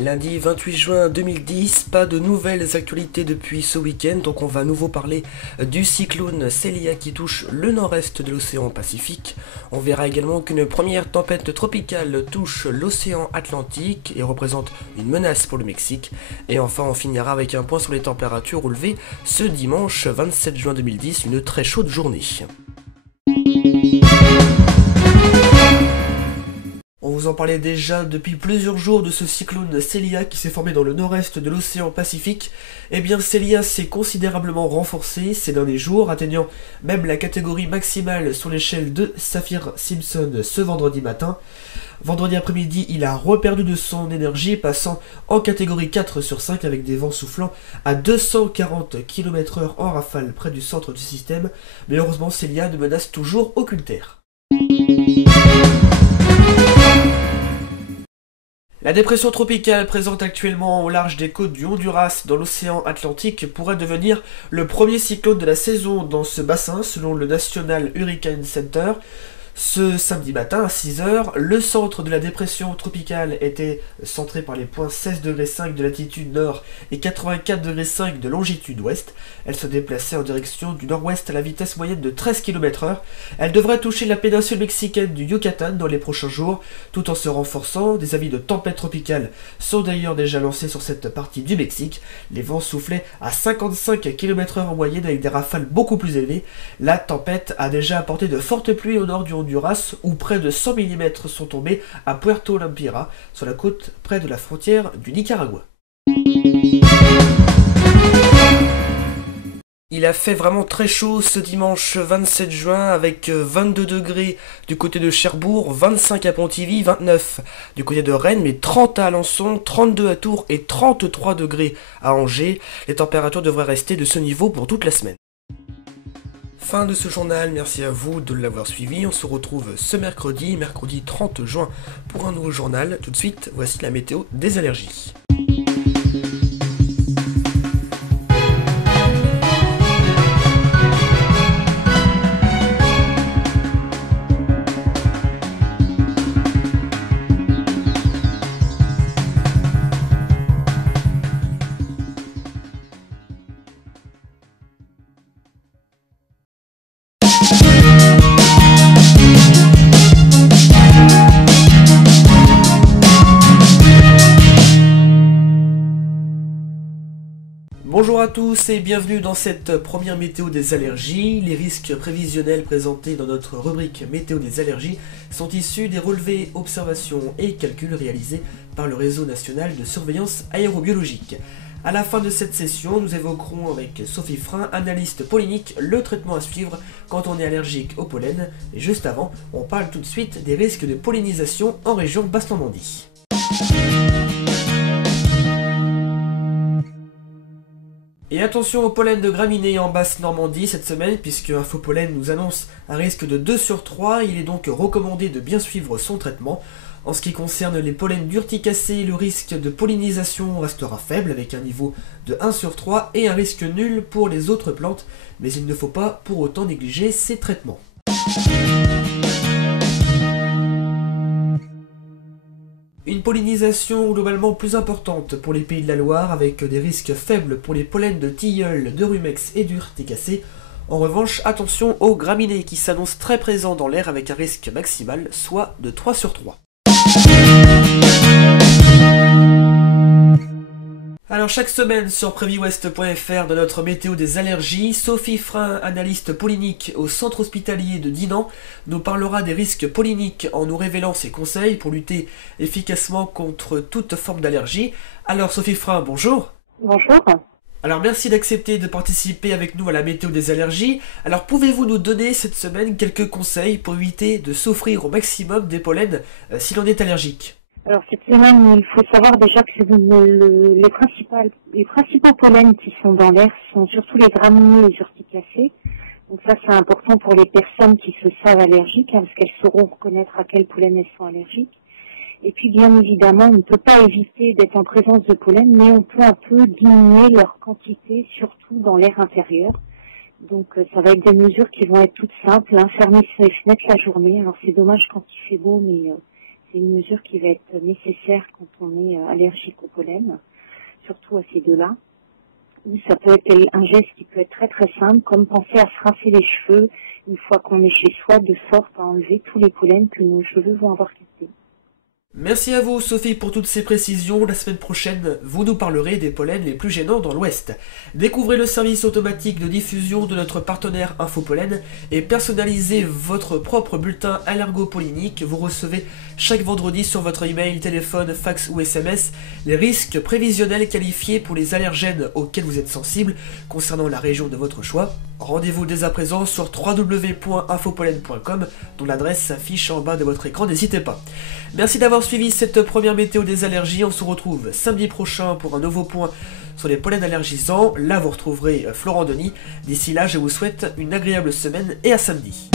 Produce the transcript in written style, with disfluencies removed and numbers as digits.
Lundi 28 juin 2010, pas de nouvelles actualités depuis ce week-end, donc on va à nouveau parler du cyclone Celia qui touche le nord-est de l'océan Pacifique. On verra également qu'une première tempête tropicale touche l'océan Atlantique et représente une menace pour le Mexique. Et enfin on finira avec un point sur les températures relevées ce dimanche 27 juin 2010, une très chaude journée. On vous en parlait déjà depuis plusieurs jours de ce cyclone Celia qui s'est formé dans le nord-est de l'océan Pacifique. Eh bien Celia s'est considérablement renforcé ces derniers jours, atteignant même la catégorie maximale sur l'échelle de Saffir-Simpson ce vendredi matin. Vendredi après-midi, il a reperdu de son énergie, passant en catégorie 4 sur 5 avec des vents soufflant à 240 km/h en rafale près du centre du système. Mais heureusement, Celia ne menace toujours aucune terre. La dépression tropicale présente actuellement au large des côtes du Honduras dans l'océan Atlantique pourrait devenir le premier cyclone de la saison dans ce bassin selon le National Hurricane Center. Ce samedi matin à 6h, le centre de la dépression tropicale était centré par les points 16,5 de latitude nord et 84,5 de longitude ouest. Elle se déplaçait en direction du nord-ouest à la vitesse moyenne de 13 km/h. Elle devrait toucher la péninsule mexicaine du Yucatan dans les prochains jours, tout en se renforçant. Des avis de tempête tropicale sont d'ailleurs déjà lancés sur cette partie du Mexique. Les vents soufflaient à 55 km/h en moyenne avec des rafales beaucoup plus élevées. La tempête a déjà apporté de fortes pluies au nord du Honduras, où près de 100 mm sont tombés à Puerto Lempira, sur la côte près de la frontière du Nicaragua. Il a fait vraiment très chaud ce dimanche 27 juin avec 22 degrés du côté de Cherbourg, 25 à Pontivy, 29 du côté de Rennes, mais 30 à Alençon, 32 à Tours et 33 degrés à Angers. Les températures devraient rester de ce niveau pour toute la semaine. Fin de ce journal, merci à vous de l'avoir suivi. On se retrouve ce mercredi 30 juin pour un nouveau journal. Tout de suite, voici la météo des allergies. Bonjour à tous et bienvenue dans cette première météo des allergies. Les risques prévisionnels présentés dans notre rubrique météo des allergies sont issus des relevés, observations et calculs réalisés par le réseau national de surveillance aérobiologique. À la fin de cette session, nous évoquerons avec Sophie Frein, analyste pollinique, le traitement à suivre quand on est allergique au pollen. Et juste avant, on parle tout de suite des risques de pollinisation en région Basse-Normandie. Et attention au pollen de graminées en Basse-Normandie cette semaine, puisque Infopollen nous annonce un risque de 2 sur 3, il est donc recommandé de bien suivre son traitement. En ce qui concerne les pollens d'urticacées, le risque de pollinisation restera faible avec un niveau de 1 sur 3 et un risque nul pour les autres plantes, mais il ne faut pas pour autant négliger ces traitements. Une pollinisation globalement plus importante pour les Pays de la Loire, avec des risques faibles pour les pollens de tilleul, de rumex et d'urticacées. En revanche, attention aux graminées qui s'annoncent très présents dans l'air avec un risque maximal, soit de 3 sur 3. Alors chaque semaine sur préviwest.fr de notre météo des allergies, Sophie Frein, analyste pollinique au centre hospitalier de Dinan, nous parlera des risques polliniques en nous révélant ses conseils pour lutter efficacement contre toute forme d'allergie. Alors Sophie Frein, bonjour. Bonjour. Alors merci d'accepter de participer avec nous à la météo des allergies. Alors pouvez-vous nous donner cette semaine quelques conseils pour éviter de souffrir au maximum des pollens si l'on est allergique ? Alors cette semaine, il faut savoir déjà que les principaux pollens qui sont dans l'air sont surtout les graminées et les urticacées. Donc ça c'est important pour les personnes qui se savent allergiques, parce qu'elles sauront reconnaître à quel pollen elles sont allergiques. Et puis bien évidemment, on ne peut pas éviter d'être en présence de pollen, mais on peut un peu diminuer leur quantité, surtout dans l'air intérieur. Donc ça va être des mesures qui vont être toutes simples, fermer ses fenêtres la journée. Alors c'est dommage quand il fait beau, mais C'est une mesure qui va être nécessaire quand on est allergique au pollen, surtout à ces deux-là. Ou ça peut être un geste qui peut être très très simple, comme penser à se rincer les cheveux une fois qu'on est chez soi, de sorte à enlever tous les pollens que nos cheveux vont avoir captés. Merci à vous Sophie pour toutes ces précisions. La semaine prochaine, vous nous parlerez des pollens les plus gênants dans l'Ouest. Découvrez le service automatique de diffusion de notre partenaire Infopollen et personnalisez votre propre bulletin allergopollinique. Vous recevez chaque vendredi sur votre email, téléphone, fax ou SMS les risques prévisionnels qualifiés pour les allergènes auxquels vous êtes sensible concernant la région de votre choix. Rendez-vous dès à présent sur www.infopollen.com dont l'adresse s'affiche en bas de votre écran, n'hésitez pas. Merci d'avoir suivi cette première météo des allergies, on se retrouve samedi prochain pour un nouveau point sur les pollens allergisants. Là vous retrouverez Florent Denis. D'ici là je vous souhaite une agréable semaine et à samedi.